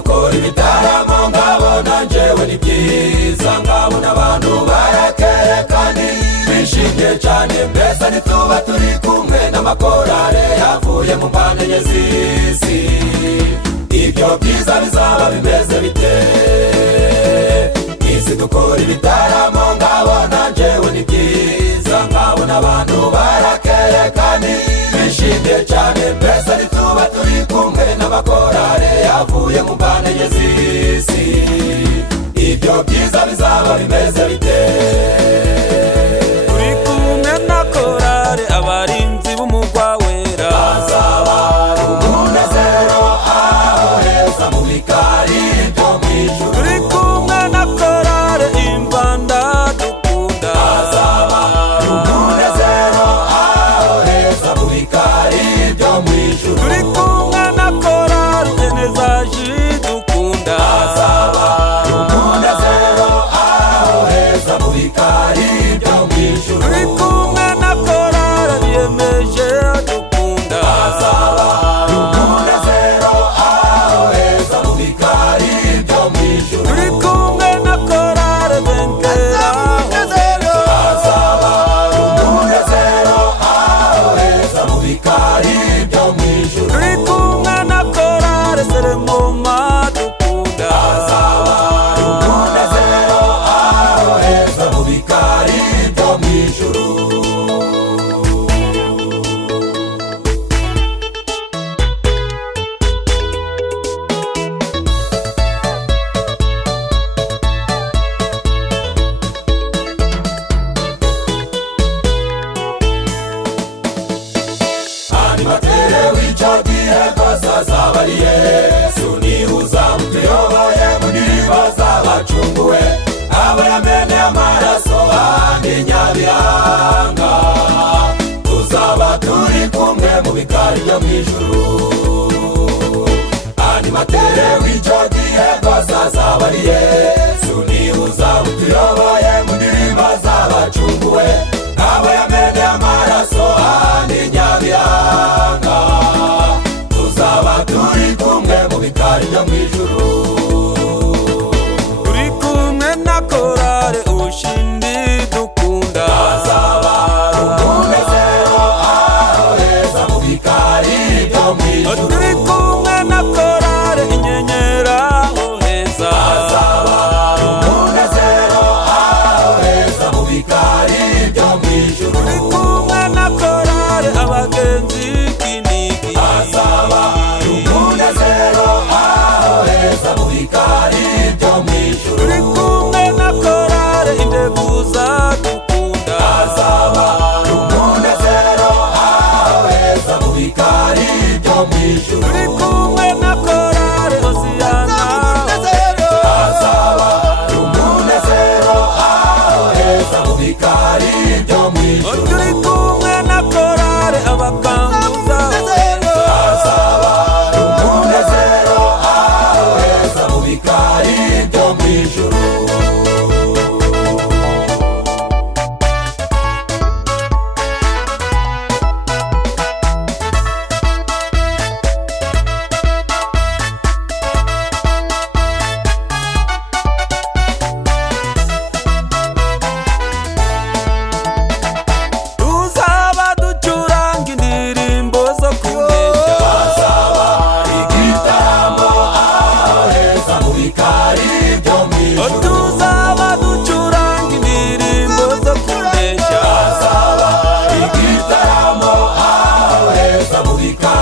dukora ibitaramo ngabona njyewe ni byiza, ngabona abantu barakeye kandi bishimye cyane, mbese ntituba turi kumwe n'amakorale yavuye mu mpande enye z'isi. Ibyo byiza bizaba bimeze bite? Isi dukora ibitaramo ngabona njyewe ni byiza, ngabona abantu barakeye kandi bishimye cyane, mbese ntituba turi kumwe n'amakorale yavuye mu mpande enye z'isi. Ibyo byiza bizaba bimeze bite? turi kumwe na korale abarinzi b'umugwa wera, bazaba umunezero aho heza mu bikari byo mu ijuru. turi kumwe na korale impanda dukunda, bazaba umunezero aho heza mu bikari byo mu ijuru. turi kumwe na korale enezaji dukunda, bazaba umunezero aho heza mu bikari byo mu ijuru. turi kumwe na korale biyemeje dukunda, bazaba umunezero aho heza mu bikari byo mu ijuru. turi kumwe na korale bengera bazaba umunezero aho heza mu bikari byo mu ijuru. turi kumwe na korale serengoma dukunda, bazaba umunezero aho heza mu bikari byo mu ijuru. animatere w'icyo gihe rwose azaba ari Yesu, niwe uzamutuyoboye mu ndirimbo z'abacunguwe, abo yameneye amaraso ahandi nyabihanga. Tuzaba turi kumwe mu bikari byo mu ijuru. animatere w'icyo gihe rwose azaba ari Yesu, niwe uzamutuyoboye mu ndirimbo z'abacunguwe, abo yameneye amaraso ahandi nyabihanga. Tuzaba turi kumwe mu bikari byo mu ijuru. turi kumwe na korale ushindi dukunda, bazaba umunezero aho heza mu bikari byo mu ijuru. turi kumwe na korale inyenyera aho heza, bazaba umunezero aho heza mu bikari byo mu ijuru. turi kumwe na korale abagenzi kinigi, bazaba umunezero aho heza mu bikari byo mu ijuru. turi kumwe na korale integuza dukunda, bazaba umunezero aho heza mu bikari byo mu ijuru. turi kumwe na korale hosiyana, bazaba umunezero aho heza mu bikari byo mu ijuru. turi kumwe na korale abakanguza, bazaba umunezero aho heza mu bikari byo mu ijuru. tuzaba ducuranga indirimbo zo kunesha, bazaba igitaramo aho heza mu bikari byo mu ijuru. tuzaba ducuranga indirimbo zo kunesha, bazaba igitaramo aho heza mu bikari